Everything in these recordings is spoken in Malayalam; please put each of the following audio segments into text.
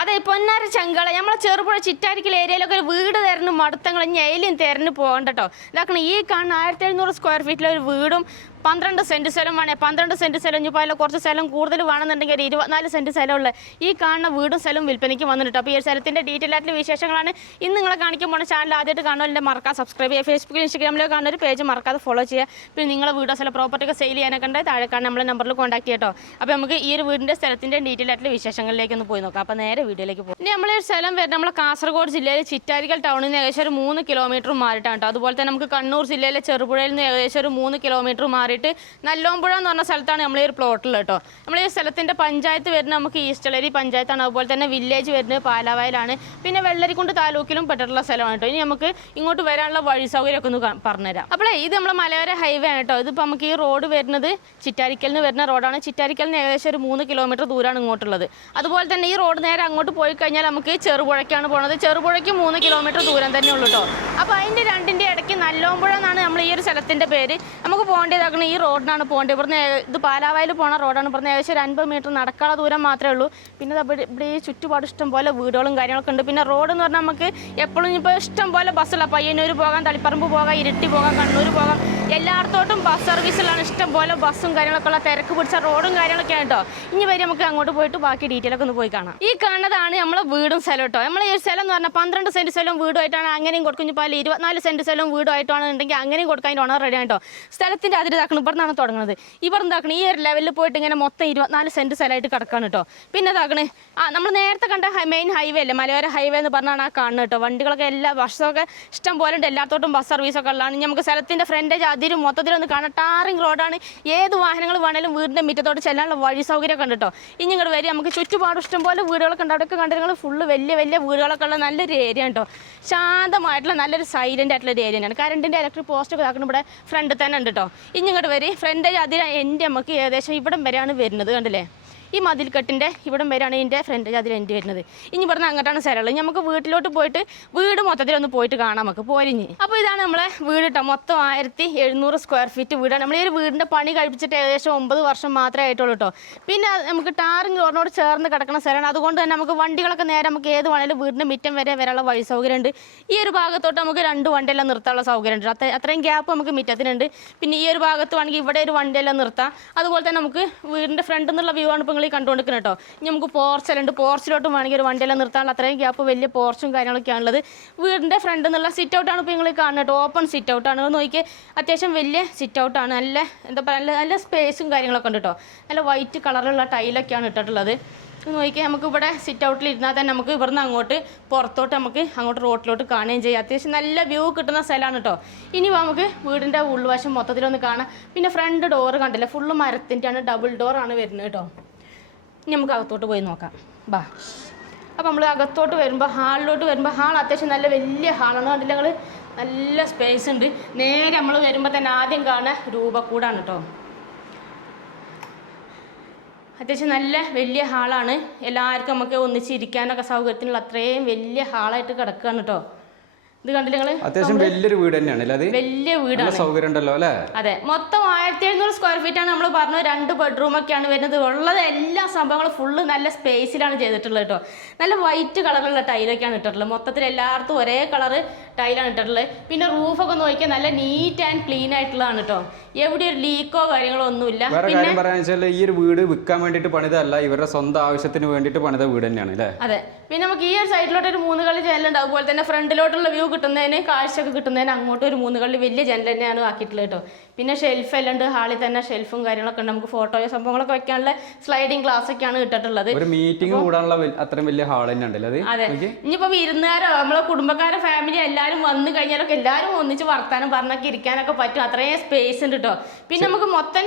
അതെ പൊന്നാര ചങ്കള നമ്മളെ ചെറുപുഴ ചിറ്റാരിക്കൽ ഏരിയയിലൊക്കെ ഒരു വീട് തരുന്നു മടുത്തങ്ങൾ ഏലിയും തെരഞ്ഞു പോകണ്ടോ. ഇതാക്കണം ഈ കാണുന്ന 1700 സ്ക്വയർ ഫീറ്റിലെ ഒരു വീടും 12 സെൻറ്റ് സ്ഥലം വേണേ 12 സെൻറ്റ് സ്ഥലം ഇനിയിപ്പോൾ അതിൽ കുറച്ച് സ്ഥലം കൂടുതൽ വേണമെന്നുണ്ടെങ്കിൽ ഒരു 24 സെൻറ്റ് സ്ഥലമുള്ള ഈ കാണുന്ന വീടും സ്ഥലവും വിൽപ്പനയ്ക്ക് വന്നിട്ട്. അപ്പോൾ ഈ സ്ഥലത്തിൻ്റെ ഡീറ്റെയിൽ ആയിട്ടുള്ള വിശേഷങ്ങളാണ് ഇന്ന് നിങ്ങളെ കാണിക്കുമ്പോൾ ചാനൽ ആദ്യമായിട്ട് കാണുന്നതിൻ്റെ മറക്കാതെ സബ്സ്ക്രൈബ് ചെയ്യുക. ഫേസ്ബുക്കിൽ ഇൻസ്റ്റാഗ്രാമിലോ കാണുന്ന ഒരു പേജ് മറക്കാതെ ഫോളോ ചെയ്യുക. പിന്നെ നിങ്ങളെ വീടോ സ്ഥലം പ്രോപ്പർട്ടിയൊക്കെ സെയിൽ ചെയ്യാനൊക്കെ ഉണ്ട് താഴെ കാണുന്ന നമ്മളെ നമ്പറിൽ കോൺടാക്ട് ചെയ്യട്ടോ. അപ്പോൾ നമുക്ക് ഈ ഒരു വീടിൻ്റെ സ്ഥലത്തിൻ്റെ ഡീറ്റെയിൽ ആയിട്ടുള്ള വിശേഷങ്ങളിലേക്ക് ഒന്ന് പോയി നോക്കാം. അപ്പോൾ നേരെ വീഡിയോയിലേക്ക് പോകും. ഇനി നമ്മളെ ഒരു സ്ഥലം വരുന്നത് നമ്മളെ കാസർഗോഡ് ജില്ലയിൽ ചിറ്റാരിക്കൽ ടൗണിൽ നിന്ന് ഏകദേശം ഒരു 3 കിലോമീറ്റർ മാറിയിട്ടാണ് കേട്ടോ. അതുപോലെ തന്നെ നമുക്ക് കണ്ണൂർ ജില്ലയിലെ ചെറുപുഴയിൽ നിന്ന് ഏകദേശം ഒരു 3 കിലോമീറ്റർ മാറിയിട്ട് നല്ലോമ്പുഴ എന്ന് പറഞ്ഞ സ്ഥലത്താണ് നമ്മൾ ഈ ഒരു പ്ലോട്ടിൽ കേട്ടോ. നമ്മൾ ഈ സ്ഥലത്തിൻ്റെ പഞ്ചായത്ത് വരുന്നത് നമുക്ക് ഈസ്റ്റളേരി പഞ്ചായത്താണ്. അതുപോലെ തന്നെ വില്ലേജ് വരുന്നത് പാലാവയലാണ്. പിന്നെ വെള്ളരിക്കുണ്ട് താലൂക്കിലും പെട്ടിട്ടുള്ള സ്ഥലമാണ് കേട്ടോ. ഇനി നമുക്ക് ഇങ്ങോട്ട് വരാനുള്ള വഴി സൗകര്യമൊക്കെ ഒന്ന് പറഞ്ഞുതരാം. അപ്പോൾ ഇത് നമ്മൾ മലയോര ഹൈവേ ആണ് കേട്ടോ. ഇതിപ്പോൾ നമുക്ക് ഈ റോഡ് വരുന്നത് ചിറ്റാരിക്കൽ നിന്ന് വരുന്ന റോഡാണ്. ചിറ്റാരിക്കൽ നിന്ന് ഏകദേശം ഒരു 3 കിലോമീറ്റർ ദൂരമാണ് ഇങ്ങോട്ടുള്ളത്. അതുപോലെ തന്നെ ഈ റോഡ് നേരെ അങ്ങോട്ട് പോയി കഴിഞ്ഞാൽ നമുക്ക് ചെറുപുഴയ്ക്കാണ് പോകുന്നത്. ചെറുപുഴയ്ക്ക് 3 കിലോമീറ്റർ ദൂരം തന്നെ ഉള്ളൂ കേട്ടോ. അപ്പോൾ അതിൻ്റെ രണ്ടിൻ്റെ ഇടയ്ക്ക് നല്ലോമ്പുഴ എന്നാണ് നമ്മൾ ഈ ഒരു സ്ഥലത്തിൻ്റെ പേര്. നമുക്ക് പോകേണ്ടതാക്കണം ഈ റോഡിനാണ് പോകേണ്ടത്. ഇവിടുന്ന് ഇത് പാലാവയിൽ പോണ റോഡാണ്. ഇവിടുന്ന് ഏകദേശം ഒരു 50 മീറ്റർ നടക്കാനുള്ള ദൂരം മാത്രമേ ഉള്ളൂ. പിന്നെ ഇവിടെ ഈ ചുറ്റുപാട് ഇഷ്ടം പോലെ വീടുകളും കാര്യങ്ങളൊക്കെ ഉണ്ട്. പിന്നെ റോഡ് എന്ന് പറഞ്ഞാൽ നമുക്ക് എപ്പോഴും ഇപ്പോൾ ഇഷ്ടം പോലെ ബസ്സുള്ള പയ്യന്നൂർ പോകാം, തളിപ്പറമ്പ് പോകാം, ഇരിട്ടി പോകാം, കണ്ണൂർ പോകാം, എല്ലായിടത്തോട്ടും ബസ് സർവീസിലാണ് ഇഷ്ടം പോലെ ബസ്സും കാര്യങ്ങളൊക്കെ ഉള്ള തിരക്ക് പിടിച്ച റോഡും കാര്യങ്ങളൊക്കെ ആണ് കേട്ടോ. ഇനി വരെ നമുക്ക് അങ്ങോട്ട് പോയിട്ട് ബാക്കി ഡീറ്റെയിൽ ഒക്കെ ഒന്ന് പോയി കാണാം. ഈ കാണുന്നതാണ് നമ്മളെ വീടും സ്ഥലം കേട്ടോ. നമ്മൾ ഈ സ്ഥലം എന്ന് പറഞ്ഞാൽ 12 സെൻറ്റ് സ്ഥലവും വീടുമായിട്ടാണ് അങ്ങനെയും കൊടുക്കും. ഇപ്പോൾ 24 സെൻറ്റ് സ്ഥലവും വീടുമായിട്ടാണെന്നുണ്ടെങ്കിൽ അങ്ങനെയും കൊടുക്കാൻ ഓണർ റെഡിയാണ് കേട്ടോ. സ്ഥലത്തിൻ്റെ അതിൽ ഇതാക്കണം ഇവിടെ നിന്നാണ് തുടങ്ങുന്നത്. ഇവിടെ എന്താക്കണം ഈ ഒരു ലെവലിൽ പോയിട്ട് ഇങ്ങനെ മൊത്തം 24 സെൻറ്റ് സ്ഥലമായിട്ട് കിടക്കാണ് കേട്ടോ. പിന്നെ ഇതാക്കണേ നമ്മൾ നേരത്തെ കണ്ട മെയിൻ ഹൈവേ അല്ലേ, മലയോര ഹൈവേ എന്ന് പറഞ്ഞാണ് ആ കാണുന്നത് കേട്ടോ. വണ്ടികളൊക്കെ എല്ലാ ബസ്സൊക്കെ ഇഷ്ടം പോലെ ഉണ്ട്. എല്ലാത്തോട്ടും ബസ് സർവീസൊക്കെ ഉള്ളതാണ്. നമുക്ക് സ്ഥലത്തിൻ്റെ ഫ്രണ്ടേജ് അതിരും മൊത്തത്തിലൊന്ന് കാണാം. ടാറിങ് റോഡാണ്. ഏത് വാഹനങ്ങൾ വേണേലും വീടിൻ്റെ മുറ്റത്തോട്ട് ചെല്ലാനുള്ള വഴി സൗകര്യമൊക്കെ ഉണ്ട് കേട്ടോ. ഇനി ഇങ്ങോട്ട് വരും നമുക്ക് ചുറ്റുപാട് ഇഷ്ടം പോലെ വീടുകളൊക്കെ ഉണ്ട്. അവിടെയൊക്കെ കണ്ടിട്ട് നിങ്ങൾ ഫുള്ള് വലിയ വലിയ വീടുകളൊക്കെ ഉള്ള നല്ലൊരു ഏരിയ കേട്ടോ. ശാന്തമായിട്ടുള്ള നല്ലൊരു സൈലൻ്റ് ആയിട്ടുള്ള ഒരു ഏരിയ തന്നെയാണ്. കറണ്ടിൻ്റെ ഇലക്ട്രിക് പോസ്റ്റൊക്കെ ഇതാക്കണം ഇവിടെ ഫ്രണ്ടിൽ തന്നെ ഉണ്ട് കേട്ടോ. ഇനി ഇങ്ങോട്ട് വരും ഫ്രണ്ടേജ് അതിൽ എൻ്റെ നമുക്ക് ഏകദേശം ഇവിടം വരെയാണ് വരുന്നത്. കണ്ടില്ലേ ഈ മതിൽക്കെട്ടിൻ്റെ ഇവിടം വരെയാണ് ഇതിൻ്റെ ഫ്രണ്ടേജ് അതിൽ എൻ്റെ വരുന്നത്. ഇനി ഇവിടുന്ന് അങ്ങോട്ടാണ് സ്ഥലമുള്ളത്. നമുക്ക് വീട്ടിലോട്ട് പോയിട്ട് വീട് മൊത്തത്തിലൊന്ന് പോയിട്ട് കാണാം നമുക്ക് പോരിഞ്ഞ്. അപ്പോൾ ഇതാണ് നമ്മളെ വീട് കേട്ടോ. മൊത്തം 1700 സ്ക്വയർ ഫീറ്റ് വീടാണ്. നമ്മൾ ഈ ഒരു വീടിൻ്റെ പണി കഴിപ്പിച്ചിട്ട് ഏകദേശം 9 വർഷം മാത്രമേ ആയിട്ടുള്ളൂ കേട്ടോ. പിന്നെ നമുക്ക് ടാറിങ് റോഡിനോട് ചേർന്ന് കിടക്കുന്ന സ്ഥലമാണ്. അതുകൊണ്ട് തന്നെ നമുക്ക് വണ്ടികളൊക്കെ നേരെ നമുക്ക് ഏത് വേണേലും വീടിൻ്റെ മുറ്റം വരെ വരാനുള്ള വഴി സൗകര്യം ഉണ്ട്. ഈ ഒരു ഭാഗത്തോട്ട് നമുക്ക് 2 വണ്ടിയെല്ലാം നിർത്താനുള്ള സൗകര്യം ഉണ്ട്. അത്രയും ഗ്യാപ്പ് നമുക്ക് മുറ്റത്തിനുണ്ട്. പിന്നെ ഈ ഒരു ഭാഗത്ത് വേണമെങ്കിൽ ഇവിടെ ഒരു വണ്ടിയെല്ലാം നിർത്താം. അതുപോലെ തന്നെ നമുക്ക് വീടിൻ്റെ ഫ്രണ്ടിൽ നിന്നുള്ള വ്യൂ ആണ് ഇപ്പോൾ കണ്ടുകൊണ്ടിരിക്കണം കേട്ടോ. ഇനി നമുക്ക് പോർച്ചിലുണ്ട്. പോർച്ചിലോട്ടും വേണമെങ്കിൽ ഒരു വണ്ടിയെല്ലാം നിർത്താനുള്ള അത്രയും ഗ്യാപ്പ് വലിയ പോർച്ചും കാര്യങ്ങളൊക്കെയാണ് ഉള്ളത്. വീടിൻ്റെ ഫ്രണ്ടിൽ നിന്നുള്ള സിറ്റ് ഔട്ടാണ് ഇപ്പോൾ നിങ്ങൾ കാണുന്നത് കേട്ടോ. ഓപ്പൺ സിറ്റ് ഔട്ടാണ്. നോക്കി അത്യാവശ്യം വലിയ സിറ്റ് ഔട്ടാണ്. നല്ല എന്താ പറയുക നല്ല സ്പേസും കാര്യങ്ങളൊക്കെ ഉണ്ട് കേട്ടോ. നല്ല വൈറ്റ് കളറിലുള്ള ടൈലൊക്കെയാണ് ഇട്ടിട്ടുള്ളത്. നോക്കിയാൽ നമുക്ക് ഇവിടെ സിറ്റ് ഔട്ടിൽ ഇരുന്നാൽ തന്നെ നമുക്ക് ഇവിടുന്ന് അങ്ങോട്ട് പുറത്തോട്ട് നമുക്ക് അങ്ങോട്ട് റോട്ടിലോട്ട് കാണുകയും ചെയ്യാം. അത്യാവശ്യം നല്ല വ്യൂ കിട്ടുന്ന സ്ഥലമാണ് കേട്ടോ. ഇനി നമുക്ക് വീടിൻ്റെ ഉൾവശം മൊത്തത്തിലൊന്ന് കാണാം. പിന്നെ ഫ്രണ്ട് ഡോറ് കണ്ടില്ല ഫുള്ള് മരത്തിൻ്റെയാണ്. ഡബിൾ ഡോറാണ് വരുന്നത് കേട്ടോ. ഇനി നമുക്ക് അകത്തോട്ട് പോയി നോക്കാം ബാ. അപ്പോൾ നമ്മൾ അകത്തോട്ട് വരുമ്പോൾ ഹാളിലോട്ട് വരുമ്പോൾ ഹാൾ അത്യാവശ്യം നല്ല വലിയ ഹാളാണ്. കണ്ടില്ല നിങ്ങൾ നല്ല സ്പേസ് ഉണ്ട്. നേരെ നമ്മൾ വരുമ്പോൾ തന്നെ ആദ്യം കാണുക രൂപക്കൂടാണ് കേട്ടോ. അത്യാവശ്യം നല്ല വലിയ ഹാളാണ്. എല്ലാവർക്കും നമുക്ക് ഒന്നിച്ചിരിക്കാനൊക്കെ സൗകര്യത്തിനുള്ള അത്രയും വലിയ ഹാളായിട്ട് കിടക്കുകയാണ് കേട്ടോ. ഇത് കണ്ടില്ല നിങ്ങൾ അത്യാവശ്യം വലിയൊരു വീട് തന്നെയാണ്. വലിയ വീടാണ്. സൗകര്യം ഉണ്ടല്ലോ അല്ലേ. അതെ മൊത്തം 1700 സ്ക്വയർ ഫീറ്റ് ആണ് നമ്മൾ പറഞ്ഞു. 2 ബെഡ്റൂം ഒക്കെയാണ് വരുന്നത്. ഉള്ളത് എല്ലാ സംഭവങ്ങളും ഫുള്ള് നല്ല സ്പേസിലാണ് ചെയ്തിട്ടുള്ളത് കേട്ടോ. നല്ല വൈറ്റ് കളറുള്ള ടൈലൊക്കെയാണ് ഇട്ടിട്ടുള്ളത്. മൊത്തത്തിൽ എല്ലായിടത്തും ഒരേ കളറ് ടൈലാണ് ഇട്ടിട്ടുള്ളത്. പിന്നെ റൂഫൊക്കെ നോക്കിയാൽ നല്ല നീറ്റ് ആൻഡ് ക്ലീൻ ആയിട്ടുള്ളതാണ് കേട്ടോ. എവിടെ ഒരു ലീക്കോ കാര്യങ്ങളോ ഒന്നുമില്ല. പിന്നെ പറയാന്ന് ഈ ഒരു വീട് വിൽക്കാൻ വേണ്ടിയിട്ട് പണിതല്ല, ഇവരുടെ സ്വന്തം ആവശ്യത്തിന് വേണ്ടിയിട്ട് പണിത വീട് തന്നെയാണ് അല്ലേ. അതെ പിന്നെ നമുക്ക് ഈ ഒരു സൈഡിലോട്ട് ഒരു 3 കള്ളി ജനലുണ്ട്. അതുപോലെ തന്നെ ഫ്രണ്ടിലോട്ടുള്ള വ്യൂ കിട്ടുന്നതിന് കാഴ്ചയൊക്കെ കിട്ടുന്നതിന് അങ്ങോട്ട് ഒരു 3 കള്ളി വലിയ ജനൽ തന്നെയാണ് ആക്കിയിട്ടുള്ളത് കേട്ടോ. പിന്നെ ഷെൽഫ് എല്ലാം ഉണ്ട്. ഹാളിൽ തന്നെ ഷെൽഫും കാര്യങ്ങളൊക്കെ ഉണ്ട്. നമുക്ക് ഫോട്ടോയോ സംഭവങ്ങളൊക്കെ വെക്കാനുള്ള സ്ലൈഡിങ് ഗ്ലാസ് ഒക്കെയാണ് ഇട്ടിട്ടുള്ളത്. ഒരു മീറ്റിംഗ് കൂടാനുള്ള അത്രയും വലിയ ഹാൾ തന്നെ ഉണ്ടല്ലോ. അതെ ഇനിയിപ്പോ വിരുന്നുകാരോ നമ്മളെ കുടുംബക്കാരോ ഫാമിലി എല്ലാവരും വന്നു കഴിഞ്ഞാലൊക്കെ എല്ലാവരും ഒന്നിച്ച് വർത്താനം പറഞ്ഞൊക്കെ ഇരിക്കാനൊക്കെ പറ്റും. അത്രയും സ്പേസ് ഉണ്ട് കേട്ടോ. പിന്നെ നമുക്ക് മൊത്തം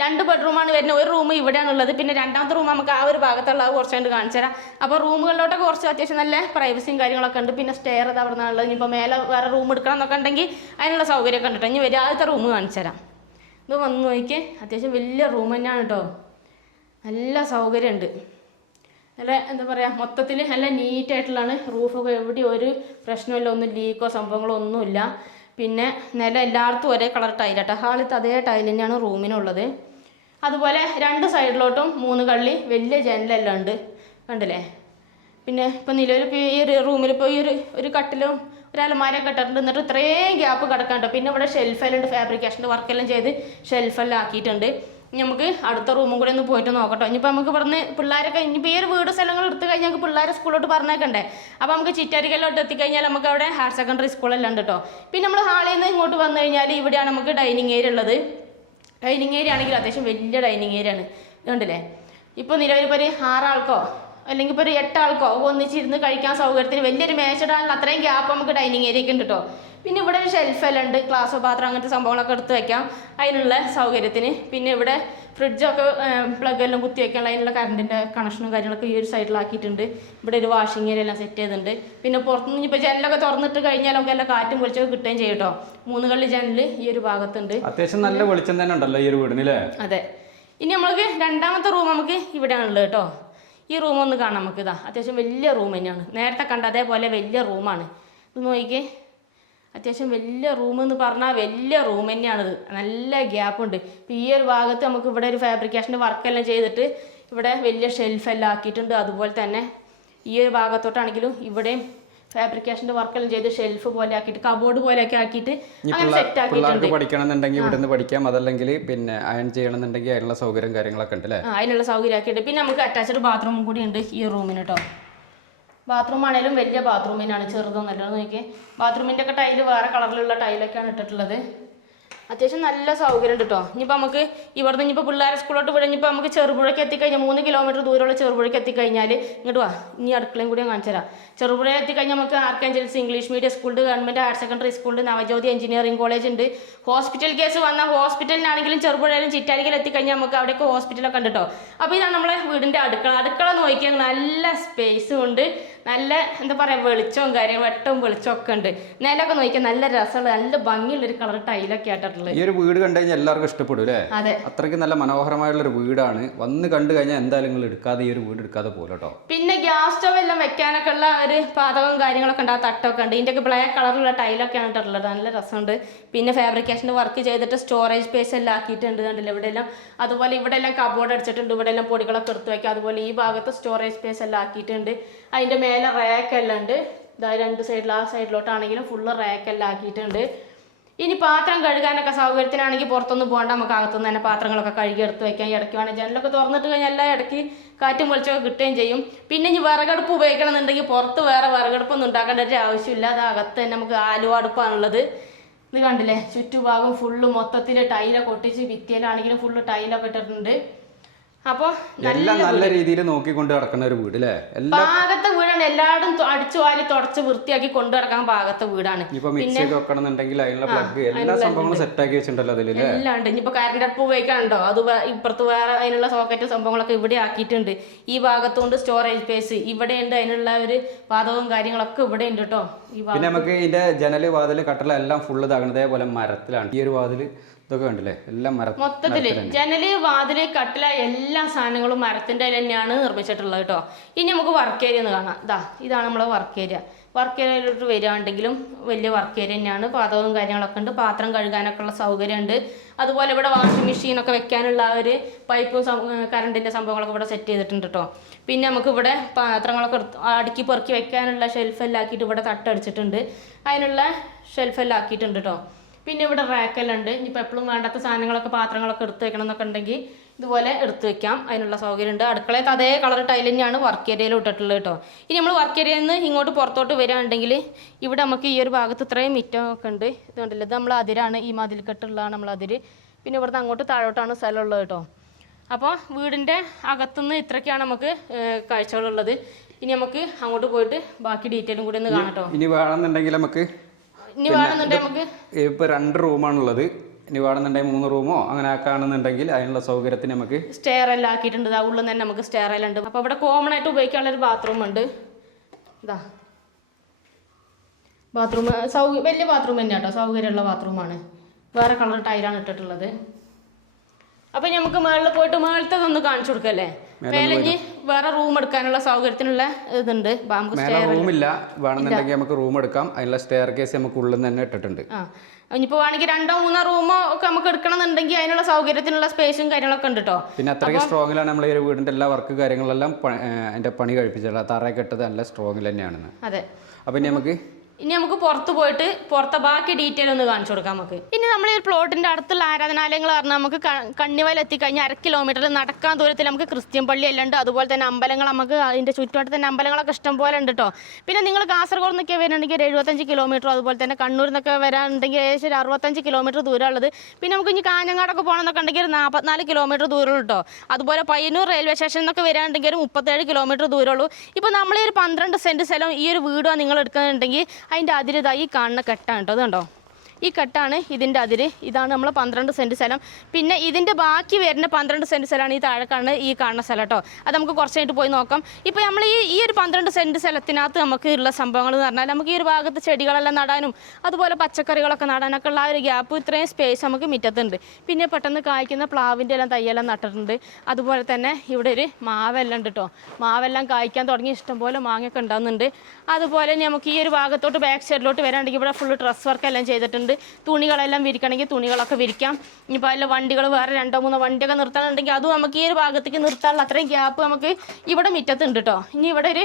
2 ബെഡ്റൂമാണ് വരുന്നത്. ഒരു റൂം ഇവിടെയാണുള്ളത്. പിന്നെ രണ്ടാമത്തെ റൂം നമുക്ക് ആ ഒരു ഭാഗത്തുള്ള കുറച്ച് കണ്ട് കാണിച്ചു തരാം. അപ്പോൾ റൂമുകളിലോട്ടൊക്കെ കുറച്ച് അത്യാവശ്യം നല്ല പ്രൈവസിയും കാര്യങ്ങളൊക്കെ ഉണ്ട്. പിന്നെ സ്റ്റെയർ ഇതാ അവിടെ നിന്നുള്ളത്. ഇനിയിപ്പോൾ മേലെ വേറെ റൂം എടുക്കണം എന്നൊക്കെ ഉണ്ടെങ്കിൽ അതിനുള്ള സൗകര്യമൊക്കെ ഉണ്ട് കേട്ടോ. ഇനി വരും ആദ്യത്തെ റൂം കാണിച്ചു തരാം. ഇത് വന്ന് നോക്കി അത്യാവശ്യം വലിയ റൂം തന്നെയാണ് കേട്ടോ. നല്ല സൗകര്യമുണ്ട്. നല്ല എന്താ പറയുക മൊത്തത്തിൽ നല്ല നീറ്റായിട്ടുള്ളതാണ്. റൂഫൊക്കെ എവിടെയും ഒരു പ്രശ്നമില്ല. ഒന്നും ലീക്കോ സംഭവങ്ങളോ ഒന്നുമില്ല. പിന്നെ നില എല്ലായിടത്തും ഒരേ കളർ ടൈലാട്ടോ. ഹാളിൽ അതേ ടൈൽ തന്നെയാണ് റൂമിനുള്ളത്. അതുപോലെ 2 സൈഡിലോട്ടും 3 കള്ളി വലിയ ജനലെല്ലാം ഉണ്ട്. കണ്ടില്ലേ പിന്നെ ഇപ്പം നിലവിൽ ഈ ഒരു റൂമിൽ ഇപ്പോൾ ഈ ഒരു കട്ടിലും ഒരു അലമാരയൊക്കെ ഇട്ടിട്ടുണ്ട്. എന്നിട്ട് ഇത്രയും ഗ്യാപ്പ് കിടക്കാണ്ട്. പിന്നെ ഇവിടെ ഷെൽഫെല്ലാം ഉണ്ട്, ഫാബ്രിക്കേഷൻ്റെ വർക്കെല്ലാം ചെയ്ത് ഷെൽഫെല്ലാം ആക്കിയിട്ടുണ്ട്. നമുക്ക് അടുത്ത റൂമും കൂടി ഒന്ന് പോയിട്ട് നോക്കട്ടോ. ഇനിയിപ്പോൾ നമുക്ക് ഇവിടുന്ന് പിള്ളേരൊക്കെ ഇനിയിപ്പോൾ ഈ ഒരു വീട് സ്ഥലങ്ങൾ എടുത്തു കഴിഞ്ഞാൽ നമുക്ക് പിള്ളേരെ സ്കൂളിലോട്ട് പറഞ്ഞേക്കണ്ടേ. അപ്പോൾ നമുക്ക് ചിറ്റാരിക്കലോട്ട് എത്തിക്കഴിഞ്ഞാൽ നമുക്ക് അവിടെ ഹയർ സെക്കൻഡറി സ്കൂളെല്ലാം ഉണ്ട് കേട്ടോ. പിന്നെ നമ്മൾ ഹാളിൽ നിന്ന് ഇങ്ങോട്ട് വന്നു കഴിഞ്ഞാൽ ഇവിടെയാണ് നമുക്ക് ഡൈനിങ് ഏരിയ ഉള്ളത്. ഡൈനിങ് ഏരിയ ആണെങ്കിൽ അത്യാവശ്യം വലിയ ഡൈനിങ് ഏരിയ ആണ്, കണ്ടില്ലേ. ഇപ്പോൾ നിലവിലിപ്പോൾ ഒരു 6 ആൾക്കോ അല്ലെങ്കിൽ ഇപ്പോൾ ഒരു 8 ആൾക്കോ ഒന്നിച്ചിരുന്ന് കഴിക്കാൻ സൗകര്യത്തിന് വലിയൊരു മേശയിടാനുള്ള അത്രയും ഗ്യാപ്പ് നമുക്ക് ഡൈനിങ് ഏരിയയ്ക്ക് ഉണ്ട് കേട്ടോ. പിന്നെ ഇവിടെ ഒരു ഷെൽഫെല്ലാം ഉണ്ട്, ഗ്ലാസ് പാത്രം അങ്ങനത്തെ സംഭവങ്ങളൊക്കെ എടുത്ത് വെക്കാം അതിനുള്ള സൗകര്യത്തിന്. പിന്നെ ഇവിടെ ഫ്രിഡ്ജൊക്കെ പ്ലഗ് എല്ലാം കുത്തി വെക്കാനുള്ള അതിനുള്ള കറണ്ടിൻ്റെ കണക്ഷനും കാര്യങ്ങളൊക്കെ ഈ ഒരു സൈഡിലാക്കിയിട്ടുണ്ട്. ഇവിടെ ഒരു വാഷിംഗ് ഏരിയ എല്ലാം സെറ്റ് ചെയ്തിട്ടുണ്ട്. പിന്നെ പുറത്തുനിന്ന് ഇപ്പോൾ ജനലൊക്കെ തുറന്നിട്ട് കഴിഞ്ഞാൽ നമുക്ക് എല്ലാം കാറ്റും വെളിച്ചൊക്കെ കിട്ടുകയും ചെയ്യും കേട്ടോ. 3 കള്ളി ജനൽ ഈ ഒരു ഭാഗത്തുണ്ട്. അത്യാവശ്യം നല്ല വെളിച്ചം തന്നെ ഉണ്ടല്ലോ ഈ ഒരു വീടിനല്ലേ. അതെ. ഇനി നമുക്ക് രണ്ടാമത്തെ റൂം നമുക്ക് ഇവിടെയാണുള്ളത് കേട്ടോ. ഈ റൂം ഒന്ന് കാണാം നമുക്ക്. ഇതാ അത്യാവശ്യം വലിയ റൂം തന്നെയാണ്, നേരത്തെ കണ്ട അതേപോലെ വലിയ റൂമാണ്. ഇത് നോക്കിക്കേ, അത്യാവശ്യം വലിയ റൂം എന്ന് പറഞ്ഞാൽ വലിയ റൂം തന്നെയാണിത്. നല്ല ഗ്യാപ്പുണ്ട്. ഇപ്പോൾ ഈ ഒരു ഭാഗത്ത് നമുക്ക് ഇവിടെ ഒരു ഫാബ്രിക്കേഷൻ്റെ വർക്കെല്ലാം ചെയ്തിട്ട് ഇവിടെ വലിയ ഷെൽഫെല്ലാം ആക്കിയിട്ടുണ്ട്. അതുപോലെ തന്നെ ഈ ഒരു ഭാഗത്തോട്ടാണെങ്കിലും ഇവിടെയും ഫാബ്രിക്കേഷൻ്റെ വർക്കെല്ലാം ചെയ്ത് ഷെൽഫ് പോലെ ആക്കിയിട്ട് കബോർഡ് പോലെയൊക്കെ ആക്കിയിട്ട് അങ്ങനെ സെറ്റ് ആക്കിയിട്ടുണ്ട്. പഠിക്കണമെന്നുണ്ടെങ്കിൽ ഇവിടെ നിന്ന് പഠിക്കാം, അതല്ലെങ്കിൽ പിന്നെ അയൺ ചെയ്യണമെന്നുണ്ടെങ്കിൽ അതിനുള്ള സൗകര്യം കാര്യങ്ങളൊക്കെ ഉണ്ട് അല്ലേ. അതിനുള്ള സൗകര്യം ആക്കിയിട്ട് പിന്നെ നമുക്ക് അറ്റാച്ച്ഡ് ബാത്റൂമും കൂടി ഉണ്ട് ഈ റൂമിന് കേട്ടോ. ബാത്റൂം ആണെങ്കിലും വലിയ ബാത്റൂമിനാണ്, ചെറുതൊന്നല്ല. നോക്കിയേ, ബാത്റൂമിൻ്റെ ഒക്കെ ടൈല് വേറെ കളറിലുള്ള ടൈലൊക്കെയാണ് ഇട്ടിട്ടുള്ളത്. അത്യാവശ്യം നല്ല സൗകര്യം ഉണ്ട് കേട്ടോ. ഇനിയിപ്പോൾ നമുക്ക് ഇവിടുന്ന് ഇനിയിപ്പോൾ പിള്ളേരെ സ്കൂളിലോട്ട് വിടാൻ ഇനിയിപ്പോൾ നമുക്ക് ചെറുപുഴയ്ക്ക് എത്തിക്കഴിഞ്ഞാൽ 3 കിലോമീറ്റർ ദൂരമുള്ള ചെറുപുഴയ്ക്ക് എത്തിക്കഴിഞ്ഞാൽ ഇങ്ങോട്ട് വാ, ഇനി അടുക്കളയും കൂടി ഞാൻ കാണിച്ചു തരാം. ചെറുപുഴയിൽ എത്തിക്കഴിഞ്ഞാൽ നമുക്ക് ആർക്കാഞ്ചൽസ് ഇംഗ്ലീഷ് മീഡിയം സ്കൂളുണ്ട്, ഗവൺമെൻറ് ഹയർ സെക്കൻഡറി സ്കൂളുണ്ട്, നവജ്യോതി എഞ്ചിനീയറിംഗ് കോളേജ് ഉണ്ട്. ഹോസ്പിറ്റൽ കേസ് വന്ന ഹോസ്പിറ്റലിനാണെങ്കിലും ചെറുപുഴയിലും ചിറ്റാരിക്കലും എത്തിക്കഴിഞ്ഞാൽ നമുക്ക് അവിടെയൊക്കെ ഹോസ്പിറ്റലൊക്കെ ഉണ്ട് കേട്ടോ. അപ്പോൾ ഇതാണ് നമ്മളെ വീടിൻ്റെ അടുക്കള നോക്കിയാൽ നല്ല സ്പേസും ഉണ്ട്, നല്ല എന്താ പറയുക വെളിച്ചവും കാര്യങ്ങളും വെട്ടവും വെളിച്ചമൊക്കെ ഉണ്ട്. നിലമൊക്കെ നോക്കിയാൽ നല്ല രസമുള്ള നല്ല ഭംഗിയുള്ളൊരു കളർ ടൈലൊക്കെ ആയിട്ടുള്ളത്. ഈ ഒരു വീട് കണ്ടു കഴിഞ്ഞാൽ എല്ലാവർക്കും ഇഷ്ടപ്പെടും അല്ലേ. അതെ, അത്രയ്ക്ക് നല്ല മനോഹരമായുള്ളൊരു വീടാണ്. വന്ന് കണ്ടു കഴിഞ്ഞാൽ എന്തായാലും നിങ്ങൾ എടുക്കാതെ ഈ ഒരു വീട് എടുക്കാതെ പോലെ കേട്ടോ. പിന്നെ ഗ്യാസ് സ്റ്റവ് എല്ലാം വെക്കാനൊക്കെ ഉള്ള ഒരു പാതകവും കാര്യങ്ങളൊക്കെ ഉണ്ട്, ആ തട്ടൊക്കെ ഉണ്ട്. ഇതിൻ്റെയൊക്കെ ബ്ലാക്ക് കളറുള്ള ടൈലൊക്കെയാണ് ഇട്ടുള്ളത്, നല്ല രസമുണ്ട്. പിന്നെ ഫാബ്രിക്കേഷൻ്റെ വർക്ക് ചെയ്തിട്ട് സ്റ്റോറേജ് സ്പേസ് എല്ലാം ആക്കിയിട്ടുണ്ട്, കണ്ടില്ല ഇവിടെ എല്ലാം. അതുപോലെ ഇവിടെ എല്ലാം കബോർഡ് അടിച്ചിട്ടുണ്ട്, ഇവിടെ എല്ലാം പൊടികളൊക്കെ എടുത്ത് വയ്ക്കുക. അതുപോലെ ഈ ഭാഗത്ത് സ്റ്റോറേജ് സ്പേസ് എല്ലാം ആക്കിയിട്ടുണ്ട്. അതിൻ്റെ മേലെ റാക്കെല്ലാം ഉണ്ട്, ഇതായത് 2 സൈഡിൽ ആ സൈഡിലോട്ടാണെങ്കിലും ഫുള്ള് റാക്കെല്ലാം ആക്കിയിട്ടുണ്ട്. ഇനി പാത്രം കഴുകാനൊക്കെ സൗകര്യത്തിനാണെങ്കിൽ പുറത്തൊന്നും പോകണ്ട, നമുക്ക് അകത്തുനിന്ന് തന്നെ പാത്രങ്ങളൊക്കെ കഴുകി എടുത്ത് വയ്ക്കാം. ഇടയ്ക്ക് വേണമെങ്കിൽ ജനലൊക്കെ തുറന്നിട്ട് കഴിഞ്ഞാൽ എല്ലാം ഇടയ്ക്ക് കാറ്റും വെളിച്ചമൊക്കെ കിട്ടുകയും ചെയ്യും. പിന്നെ ഇനി വിറകടുപ്പ് ഉപയോഗിക്കണമെന്നുണ്ടെങ്കിൽ പുറത്ത് വേറെ വിറകടുപ്പൊന്നും ഉണ്ടാക്കേണ്ട ഒരു ആവശ്യമില്ല, അത് അകത്ത് തന്നെ നമുക്ക് ആലുവ അടുപ്പാണുള്ളത്. ഇത് കണ്ടില്ലേ, ചുറ്റുഭാഗം ഫുള്ള് മൊത്തത്തിൽ ടൈലൊക്കെ ഒട്ടിച്ച് ഭിത്തിയിലാണെങ്കിലും ഫുള്ള് ടൈലൊക്കെ ഇട്ടിട്ടുണ്ട്. അപ്പോൾ നല്ല രീതിയിൽ നോക്കിക്കൊണ്ട് നടക്കുന്ന ഒരു വീട് അല്ലേ. പാകത്തെ വീടാണ്, എല്ലായിടും അടിച്ചു വാരി തുടച്ച് വൃത്തിയാക്കി കൊണ്ടു നടക്കാൻ പാകത്തെ വീടാണ്. എല്ലാ സംഭവങ്ങളും സെറ്റാക്കി വെച്ചിട്ടുണ്ടല്ലോ അതിൽ എല്ലാം ഉണ്ട്. ഇനിയിപ്പോൾ കറണ്ട് അടുപ്പ് ഉപയോഗിക്കാനുണ്ടോ, അത് ഇപ്പുറത്ത് വേറെ അതിനുള്ള സോക്കറ്റ് സംഭവങ്ങളൊക്കെ ഇവിടെ ആക്കിയിട്ടുണ്ട്. ഈ ഭാഗത്തുകൊണ്ട് സ്റ്റോറേജ് സ്പേസ് ഇവിടെ ഉണ്ട്, അതിനുള്ള ഒരു പാതകവും കാര്യങ്ങളൊക്കെ ഇവിടെ ഉണ്ട് കേട്ടോ. പിന്നെ നമുക്ക് ഇതിന്റെ ജനല് വാതില് കട്ടല എല്ലാം ഫുള്ള് ഇതാകണം, അതേപോലെ മരത്തിലാണ് ഈ ഒരു വാതില്. ഇതൊക്കെ കണ്ടില്ലേ, എല്ലാം മൊത്തത്തില് ജനല് വാതില് കട്ടില എല്ലാ സാധനങ്ങളും മരത്തിന്റെ തന്നെയാണ് നിർമ്മിച്ചിട്ടുള്ളത് കേട്ടോ. ഇനി നമുക്ക് വർക്ക് ഏരിയ ഒന്ന് കാണാം. ഇതാണ് നമ്മളെ വർക്ക് ഏരിയ. വർക്ക് ഏരിയയിലോട്ട് വരികയാണെങ്കിലും വലിയ വർക്ക് ഏരിയ തന്നെയാണ്, പാത്രവും കാര്യങ്ങളൊക്കെ ഉണ്ട്, പാത്രം കഴുകാനൊക്കെ ഉള്ള സൗകര്യമുണ്ട്. അതുപോലെ ഇവിടെ വാഷിംഗ് മെഷീനൊക്കെ വെക്കാനുള്ള ഒരു പൈപ്പും കറണ്ടിൻ്റെ സംഭവങ്ങളൊക്കെ ഇവിടെ സെറ്റ് ചെയ്തിട്ടുണ്ട് കേട്ടോ. പിന്നെ നമുക്ക് ഇവിടെ പാത്രങ്ങളൊക്കെ അടുക്കി പെറുക്കി വെക്കാനുള്ള ഷെൽഫെല്ലാം ആക്കിയിട്ട് ഇവിടെ തട്ടടിച്ചിട്ടുണ്ട്, അതിനുള്ള ഷെൽഫെല്ലാം ആക്കിയിട്ടുണ്ട് കേട്ടോ. പിന്നെ ഇവിടെ റാക്കെല്ലാം ഉണ്ട്. ഇനിയിപ്പോൾ എപ്പോഴും വേണ്ടാത്ത സാധനങ്ങളൊക്കെ പാത്രങ്ങളൊക്കെ എടുത്ത് വെക്കണം എന്നൊക്കെ ഉണ്ടെങ്കിൽ ഇതുപോലെ എടുത്ത് വെക്കാം, അതിനുള്ള സൗകര്യമുണ്ട്. അടുക്കളയത്ത് അതേ കളർ ടൈൽ തന്നെയാണ് വർക്ക് ഏരിയയിൽ ഇട്ടിട്ടുള്ളത് കേട്ടോ. ഇനി നമ്മൾ വർക്ക് ഏരിയയിൽ നിന്ന് ഇങ്ങോട്ട് പുറത്തോട്ട് വരികയാണെങ്കിൽ ഇവിടെ നമുക്ക് ഈ ഒരു ഭാഗത്ത് ഇത്രയും മിറ്റമൊക്കെ ഉണ്ട്. ഇത് കണ്ടില്ല, ഇത് നമ്മൾ അതിരാണ്, ഈ മതിൽക്കെട്ടുള്ളതാണ് നമ്മൾ അതിര്. പിന്നെ ഇവിടുന്ന് അങ്ങോട്ട് താഴോട്ടാണ് സ്ഥലമുള്ളത് കേട്ടോ. അപ്പോൾ വീടിൻ്റെ അകത്തുനിന്ന് ഇത്രയ്ക്കാണ് നമുക്ക് കാഴ്ചകളുള്ളത്. ഇനി നമുക്ക് അങ്ങോട്ട് പോയിട്ട് ബാക്കി ഡീറ്റെയിലും കൂടി ഒന്ന് കാണാം കേട്ടോ. ഇനി വേണമെന്നുണ്ടെങ്കിൽ നമുക്ക് ഇപ്പൊ 2 റൂമാണുള്ളത്. ഇനി വേണമെന്നുണ്ടെങ്കിൽ 3 റൂമോ അങ്ങനെ ആക്കുകയാണെന്നുണ്ടെങ്കിൽ അതിനുള്ള സൗകര്യത്തിന് നമുക്ക് സ്റ്റെയർ എല്ലാം ആക്കിയിട്ടുണ്ട്. ഉള്ളിൽ തന്നെ നമുക്ക് സ്റ്റെയർ എല്ലാം ഉണ്ട്. അപ്പോൾ ഇവിടെ കോമൺ ആയിട്ട് ഉപയോഗിക്കാനുള്ള ഒരു ബാത്റൂം ഉണ്ട്. ബാത്റൂം വലിയ ബാത്റൂം തന്നെയാണ് കേട്ടോ, സൗകര്യമുള്ള ബാത്റൂമാണ്. വേറെ കളർ ടൈലാണ് ഇട്ടിട്ടുള്ളത്. അപ്പം നമുക്ക് മേളിൽ പോയിട്ട് മേളത്തെ ഒന്ന് കാണിച്ചു കൊടുക്കല്ലേ. മേലെ വേറെ റൂം എടുക്കാനുള്ള സൗകര്യത്തിനുള്ള ഇതുണ്ട്. നമുക്ക് മേലെ റൂമില്ല, വേണമെന്നുണ്ടെങ്കിൽ നമുക്ക് റൂം എടുക്കാം. അതിനുള്ള സ്റ്റെയർ കേസ് നമുക്ക് ഉള്ളിൽ നിന്ന് തന്നെ ഇട്ടിട്ടുണ്ട്. ഇനിയിപ്പോൾ വേണമെങ്കിൽ 2 3 റൂമോ ഒക്കെ നമുക്ക് എടുക്കണമെന്നുണ്ടെങ്കിൽ അതിനുള്ള സൗകര്യത്തിനുള്ള സ്പേസും കാര്യങ്ങളൊക്കെ ഉണ്ട് കേട്ടോ. പിന്നെ അത്രയ്ക്ക് സ്ട്രോങ്ങിലാണ് നമ്മൾ ഈ ഒരു വീടിൻ്റെ എല്ലാ വർക്ക് കാര്യങ്ങളെല്ലാം അതിൻ്റെ പണി കഴിപ്പിച്ചത്. തറയൊക്കെ ഇട്ടത് നല്ല സ്ട്രോങ്ങിൽ തന്നെയാണ്. അതെ. അപ്പം ഇനി നമുക്ക് പുറത്ത് പോയിട്ട് പുറത്തെ ബാക്കി ഡീറ്റെയിൽ ഒന്ന് കാണിച്ചു കൊടുക്കാം നമുക്ക്. ഇനി നമ്മൾ ഈ പ്ലോട്ടിന്റെ അടുത്തുള്ള ആരാധനാലയങ്ങൾ പറഞ്ഞാൽ നമുക്ക് കണ്ണിവയൽ എത്തിക്കഴിഞ്ഞാൽ 1/2 കിലോമീറ്റർ നടക്കാൻ ദൂരത്തിൽ നമുക്ക് ക്രിസ്ത്യൻ പള്ളി എല്ലാം ഉണ്ട്. അതുപോലെ തന്നെ അമ്പലങ്ങൾ നമുക്ക് അതിൻ്റെ ചുറ്റുവട്ടത്ത് തന്നെ അമ്പലങ്ങളൊക്കെ ഇഷ്ടം പോലെ ഉണ്ട് കേട്ടോ. പിന്നെ നിങ്ങൾ കാസർഗോഡ് നിന്നൊക്കെ വരുന്നുണ്ടെങ്കിൽ 75 കിലോമീറ്റർ, അതുപോലെ തന്നെ കണ്ണൂരിൽ നിന്നൊക്കെ വരാനുണ്ടെങ്കിൽ ഏകദേശം 65 കിലോമീറ്റർ ദൂരമുള്ളത്. പിന്നെ നമുക്ക് ഇനി കാഞ്ഞങ്ങാടൊക്കെ പോകണമെന്നൊക്കെ ഉണ്ടെങ്കിൽ 44 കിലോമീറ്റർ ദൂരമുള്ളൂ കേട്ടോ. അതുപോലെ പയ്യന്നൂർ റെയിൽവേ സ്റ്റേഷനിൽ നിന്നൊക്കെ വരാനുണ്ടെങ്കിൽ 37 കിലോമീറ്റർ ദൂരമുള്ളൂ. ഇപ്പോൾ നമ്മൾ ഈ ഒരു 12 സെൻറ്റ് സ്ഥലം ഈ ഒരു വീടോ നിങ്ങൾ എടുക്കുന്നുണ്ടെങ്കിൽ അതിൻ്റെ അതിരിതായി കാണുന്ന കെട്ടാണ് കേട്ടോ. അത് കണ്ടോ, ഈ കെട്ടാണ് ഇതിൻ്റെ അതിര്. ഇതാണ് നമ്മൾ 12 സെൻറ്റ് സ്ഥലം. പിന്നെ ഇതിൻ്റെ ബാക്കി വരുന്ന 12 സെൻറ്റ് സ്ഥലമാണ് ഈ താഴെ കാണുന്ന ഈ കാണുന്ന സ്ഥലം കേട്ടോ. അത് നമുക്ക് കുറച്ചായിട്ട് പോയി നോക്കാം. ഇപ്പോൾ നമ്മൾ ഈ ഒരു 12 സെൻറ്റ് സ്ഥലത്തിനകത്ത് നമുക്ക് ഉള്ള സംഭവങ്ങൾ എന്ന് പറഞ്ഞാൽ നമുക്ക് ഈ ഒരു ഭാഗത്ത് ചെടികളെല്ലാം നടാനും അതുപോലെ പച്ചക്കറികളൊക്കെ നടാനൊക്കെ ഉള്ള ആ ഒരു ഗ്യാപ്പ്, ഇത്രയും സ്പേസ് നമുക്ക് മുറ്റത്തുണ്ട്. പിന്നെ പെട്ടെന്ന് കായ്ക്കുന്ന പ്ലാവിൻ്റെ എല്ലാം തയ്യെല്ലാം നട്ടിട്ടുണ്ട്. അതുപോലെ തന്നെ ഇവിടെ ഒരു മാവെല്ലാം ഉണ്ട് കേട്ടോ. മാവെല്ലാം കായ്ക്കാൻ തുടങ്ങി, ഇഷ്ടംപോലെ മാങ്ങയൊക്കെ ഉണ്ടാകുന്നുണ്ട്. അതുപോലെ നമുക്ക് ഈ ഒരു ഭാഗത്തോട്ട് ബാക്ക് സൈഡിലോട്ട് വരാണെങ്കിൽ ഇവിടെ ഫുള്ള് ഡ്രസ് വർക്ക് എല്ലാം ചെയ്തിട്ടുണ്ട്. തുണികളെല്ലാം വിരിക്കണമെങ്കിൽ തുണികളൊക്കെ വിരിക്കാം. ഇനിയിപ്പോൾ അതിൽ വണ്ടികൾ വേറെ 2 3 വണ്ടിയൊക്കെ നിർത്താനുണ്ടെങ്കിൽ അതും നമുക്ക് ഈ ഒരു ഭാഗത്തേക്ക് നിർത്താനുള്ള അത്രയും ഗ്യാപ്പ് നമുക്ക് ഇവിടെ മുറ്റത്തുണ്ട് കേട്ടോ. ഇനി ഇവിടെ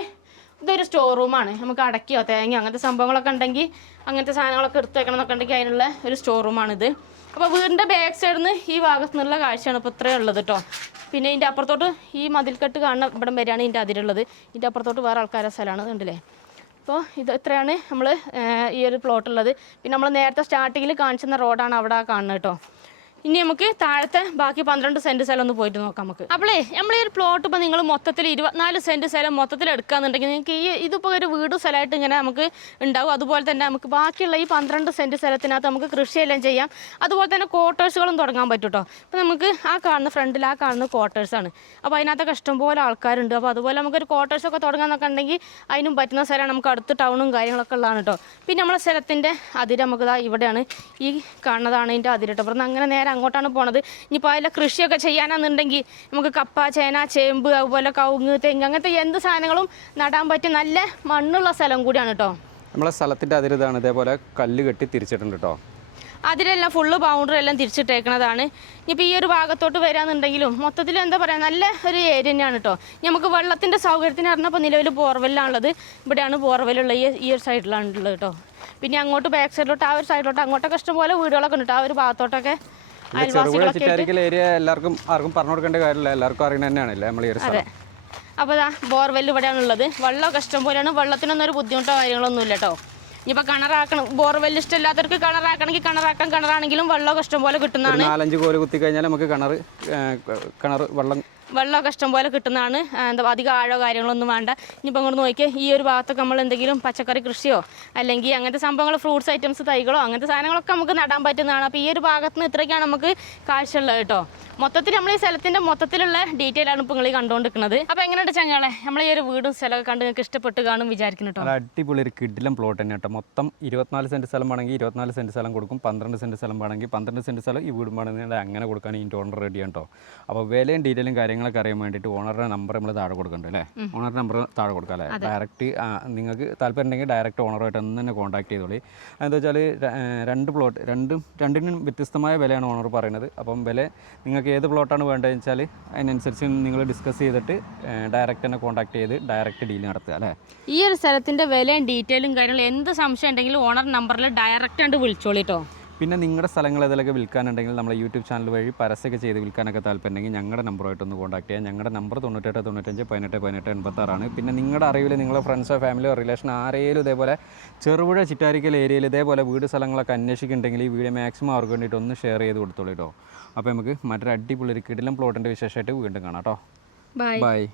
ഇതൊരു സ്റ്റോർ റൂമാണ്. നമുക്ക് അടക്കിയോ തേങ്ങ അങ്ങനത്തെ സംഭവങ്ങളൊക്കെ ഉണ്ടെങ്കിൽ അങ്ങനത്തെ സാധനങ്ങളൊക്കെ എടുത്ത് വെക്കണം എന്നൊക്കെ ഉണ്ടെങ്കിൽ അതിനുള്ള ഒരു സ്റ്റോർ റൂമാണിത്. അപ്പോൾ വീടിൻ്റെ ബാക്ക് സൈഡിൽ നിന്ന് ഈ ഭാഗത്തു നിന്നുള്ള കാഴ്ചയാണ് ഇപ്പോൾ ഇത്രയും ഉള്ളത് കേട്ടോ. പിന്നെ ഇതിൻ്റെ അപ്പുറത്തോട്ട് ഈ മതിൽക്കെട്ട് കാണുന്ന ഇവിടം വരെയാണ് ഇതിൻ്റെ അതിരുള്ളത്. ഇതിൻ്റെ അപ്പുറത്തോട്ട് വേറെ ആൾക്കാരുടെ സ്ഥലമാണ്, കണ്ടില്ലേ. അപ്പോൾ ഇത്രയാണ് നമ്മൾ ഈ ഒരു പ്ലോട്ടുള്ളത്. പിന്നെ നമ്മൾ നേരത്തെ സ്റ്റാർട്ടിങ്ങിൽ കാണിച്ചിരുന്ന റോഡാണ് അവിടെ കാണുന്നത് കേട്ടോ. ഇനി നമുക്ക് താഴത്തെ ബാക്കി 12 സെൻറ്റ് സ്ഥലം ഒന്ന് പോയിട്ട് നോക്കാം നമുക്ക്. അപ്പോളേ നമ്മൾ ഈ ഒരു പ്ലോട്ട് ഇപ്പോൾ നിങ്ങൾ മൊത്തത്തിൽ 24 സെൻറ്റ് സ്ഥലം മൊത്തത്തിൽ എടുക്കുകയെന്നുണ്ടെങ്കിൽ നിങ്ങൾക്ക് ഇതിപ്പോൾ ഒരു വീട് സ്ഥലമായിട്ട് ഇങ്ങനെ നമുക്ക് ഉണ്ടാവും. അതുപോലെ തന്നെ നമുക്ക് ബാക്കിയുള്ള ഈ 12 സെൻറ്റ് സ്ഥലത്തിനകത്ത് നമുക്ക് കൃഷിയെല്ലാം ചെയ്യാം. അതുപോലെ തന്നെ ക്വാർട്ടേഴ്സുകളും തുടങ്ങാൻ പറ്റും കേട്ടോ. അപ്പോൾ നമുക്ക് ആ കാണുന്ന ഫ്രണ്ടിൽ ആ കാണുന്ന ക്വാർട്ടേഴ്സാണ്. അപ്പോൾ അതിനകത്തൊക്കെ ഇഷ്ടംപോലെ ആൾക്കാരുണ്ട്. അപ്പോൾ അതുപോലെ നമുക്കൊരു ക്വാർട്ടേഴ്സൊക്കെ തുടങ്ങാമെന്നൊക്കെ ഉണ്ടെങ്കിൽ അതിനും പറ്റുന്ന സ്ഥലമാണ്. നമുക്ക് അടുത്ത് ടൗണും കാര്യങ്ങളൊക്കെ ഉള്ളതാണ് കേട്ടോ. പിന്നെ നമ്മളെ സ്ഥലത്തിൻ്റെ അതിര് നമുക്ക് ഇവിടെയാണ് ഈ കാണുന്നതാണ് ഇതിൻ്റെ അതിര് കേട്ടോ. അപ്പോൾ അങ്ങനെ നേരെ അങ്ങോട്ടാണ് പോണത്. ഇനിയിപ്പോൾ അതിലെ കൃഷിയൊക്കെ ചെയ്യാനാണെന്നുണ്ടെങ്കിൽ നമുക്ക് കപ്പ, ചേന, ചേമ്പ്, അതുപോലെ കവുങ്ങ്, തെങ്ങ് അങ്ങനത്തെ എന്ത് സാധനങ്ങളും നടാൻ പറ്റിയ നല്ല മണ്ണുള്ള സ്ഥലം കൂടിയാണ് കേട്ടോ. നമ്മളെ സ്ഥലത്തിൻ്റെ അതിരിതാണ്. ഇതേപോലെ കല്ല് കെട്ടി തിരിച്ചിട്ടുണ്ട് കേട്ടോ. അതിലെല്ലാം ഫുള്ള് ബൗണ്ടറി എല്ലാം തിരിച്ചിട്ടേക്കുന്നതാണ്. ഇപ്പോൾ ഈ ഒരു ഭാഗത്തോട്ട് വരാമെന്നുണ്ടെങ്കിലും മൊത്തത്തിൽ എന്താ പറയുക നല്ല ഒരു ഏരിയ തന്നെയാണ് കേട്ടോ. നമുക്ക് വെള്ളത്തിൻ്റെ സൗകര്യത്തിന് പറഞ്ഞപ്പോൾ നിലവിൽ ബോർവെല്ലാണുള്ളത്. ഇവിടെയാണ് ബോർവെല്ലുള്ള ഈ ഒരു സൈഡിലാണ് ഉള്ളത് കേട്ടോ. പിന്നെ അങ്ങോട്ട് ബാക്ക് സൈഡിലോട്ട് ആ ഒരു സൈഡിലോട്ട് അങ്ങോട്ടൊക്കെ ഇഷ്ടംപോലെ വീടുകളൊക്കെ ഉണ്ട്. ആ ഒരു ഭാഗത്തോട്ടൊക്കെ ചിറ്റാരിക്കൽ ഏരിയ എല്ലാവർക്കും ആർക്കും പറഞ്ഞു കൊടുക്കേണ്ട കാര്യമില്ല, എല്ലാവർക്കും അറിയണ തന്നെയാണല്ലേ നമ്മൾ ഈ ഒരു സ്ഥലം. അപ്പോൾ ബോർവെൽ ഇവിടെയാണുള്ളത്. വെള്ളമൊക്കെ ഇഷ്ടം പോലെയാണ്. വെള്ളത്തിനൊന്നും ഒരു ബുദ്ധിമുട്ടോ കാര്യങ്ങളൊന്നും ഇല്ല കേട്ടോ. ഇനിയിപ്പോൾ കിണറാക്കണം, ബോർവെൽ ഇഷ്ടമില്ലാത്തവർക്ക് കിണറാക്കണമെങ്കിൽ കിണറാക്കാൻ, കിണറാണെങ്കിലും വെള്ളമൊക്കെ ഇഷ്ടം പോലെ കിട്ടുന്നതാണ്. 4-5 കോല് കുത്തി കഴിഞ്ഞാൽ നമുക്ക് കിണർ വെള്ളമൊക്കെ ഇഷ്ടം പോലെ കിട്ടുന്നതാണ്. എന്താ അധികം ആഴോ കാര്യങ്ങളൊന്നും വേണ്ട. ഇനിയിപ്പോൾ അങ്ങോട്ട് നോക്കിയാൽ ഈ ഒരു ഭാഗത്തൊക്കെ നമ്മൾ എന്തെങ്കിലും പച്ചക്കറി കൃഷിയോ അല്ലെങ്കിൽ അങ്ങനത്തെ സംഭവങ്ങൾ, ഫ്രൂട്ട്സ് ഐറ്റംസ് തൈകളോ അങ്ങനത്തെ സാധനങ്ങളൊക്കെ നമുക്ക് നടാൻ പറ്റുന്നതാണ്. അപ്പോൾ ഈ ഒരു ഭാഗത്ത് നിന്ന് ഇത്രയൊക്കെയാണ് നമുക്ക് കാഴ്ചയുള്ളത് കേട്ടോ. മൊത്തത്തിൽ നമ്മൾ ഈ സ്ഥലത്തിൻ്റെ മൊത്തത്തിലുള്ള ഡീറ്റെയിൽ ആണ് ഇപ്പോൾ നിങ്ങൾ കണ്ടുകൊണ്ടിരിക്കുന്നത്. അപ്പോൾ എങ്ങനെയുണ്ട് ചങ്ങളെ, നമ്മൾ ഈ ഒരു വീടും സ്ഥലമൊക്കെ കണ്ട് നിങ്ങൾക്ക് ഇഷ്ടപ്പെട്ട് കാണും വിചാരിക്കുന്നു കേട്ടോ. അടിപൊളി ഒരു കിഡിലും പ്ലോട്ട് തന്നെ കേട്ടോ. മൊത്തം 24 സെൻറ്റ് സ്ഥലം വേണമെങ്കിൽ 24 സെൻറ്റ് സ്ഥലം കൊടുക്കും. 12 സെൻറ്റ് സ്ഥലം വേണമെങ്കിൽ 12 സെൻറ്റ് സ്ഥലം ഈ വീടും വേണമെങ്കിൽ അങ്ങനെ കൊടുക്കാൻ ഈ ഓണർ റെഡിയാണ് കേട്ടോ. അപ്പോൾ വിലയും ഡീറ്റെയിലും കാര്യങ്ങളൊക്കെ അറിയാൻ വേണ്ടിയിട്ട് ഓണറുടെ നമ്പർ നമ്മൾ താഴെ കൊടുക്കുന്നുണ്ട് അല്ലേ. ഓണറുടെ നമ്പർ താഴെ കൊടുക്കാം അല്ലേ. ഡയറക്റ്റ് നിങ്ങൾക്ക് താല്പര്യം ഉണ്ടെങ്കിൽ ഡയറക്റ്റ് ഓണറുമായിട്ട് ഒന്ന് തന്നെ കോൺടാക്ട് ചെയ്തോളി. എന്താ വെച്ചാൽ 2 പ്ലോട്ട് രണ്ടിനും വ്യത്യസ്തമായ വിലയാണ് ഓണർ പറയുന്നത്. അപ്പം വില നിങ്ങൾക്ക് ഏത് പ്ലോട്ടാണ് വേണ്ടതെന്ന് വെച്ചാൽ അതിനനുസരിച്ച് നിങ്ങൾ ഡിസ്കസ് ചെയ്തിട്ട് ഡയറക്റ്റ് തന്നെ കോൺടാക്ട് ചെയ്ത് ഡയറക്റ്റ് ഡീൽ നടത്തുക അല്ലേ. ഈ ഒരു സ്ഥലത്തിൻ്റെ വിലയും ഡീറ്റെയിലും കാര്യങ്ങളും എന്ത് സംശയം ഉണ്ടെങ്കിലും ഓണർ നമ്പറിൽ ഡയറക്റ്റ് ആയിട്ട് വിളിച്ചോളിട്ടോ. പിന്നെ നിങ്ങളുടെ സ്ഥലങ്ങൾ ഏതെങ്കിലുമൊക്കെ വിൽക്കാനുണ്ടെങ്കിൽ നമ്മുടെ യൂട്യൂബ് ചാനൽ വഴി പരസ്യമൊക്കെ ചെയ്ത് വിൽക്കാനൊക്കെ താല്പര്യമുണ്ടെങ്കിൽ ഞങ്ങളുടെ നമ്പറുമായിട്ടൊന്ന് കോൺടാക്ട് ചെയ്യാം. ഞങ്ങളുടെ നമ്പർ 98 95 18 18 86. പിന്നെ നിങ്ങളുടെ അറിവിൽ നിങ്ങളുടെ ഫ്രണ്ട്സോ ഫാമിലിയോ റിലേഷൻ ആരെങ്കിലും ഇതേപോലെ ചെറുപുഴ ചിറ്റാരിക്കൽ ഏരിയയിൽ ഇതേപോലെ വീട് സ്ഥലങ്ങളൊക്കെ അന്വേഷിക്കുന്നുണ്ടെങ്കിൽ ഈ വീഡിയോ മാക്സിമം അവർക്ക് വേണ്ടിയിട്ട് ഒന്ന് ഷെയർ ചെയ്ത് കൊടുത്തോളൂ കേട്ടോ. അപ്പോൾ നമുക്ക് മറ്റൊരു അടിപൊളി ഒരു കിടിലം പ്ലോട്ടിൻ്റെ വിശേഷമായിട്ട് വീണ്ടും കാണാം കേട്ടോ. ബൈ.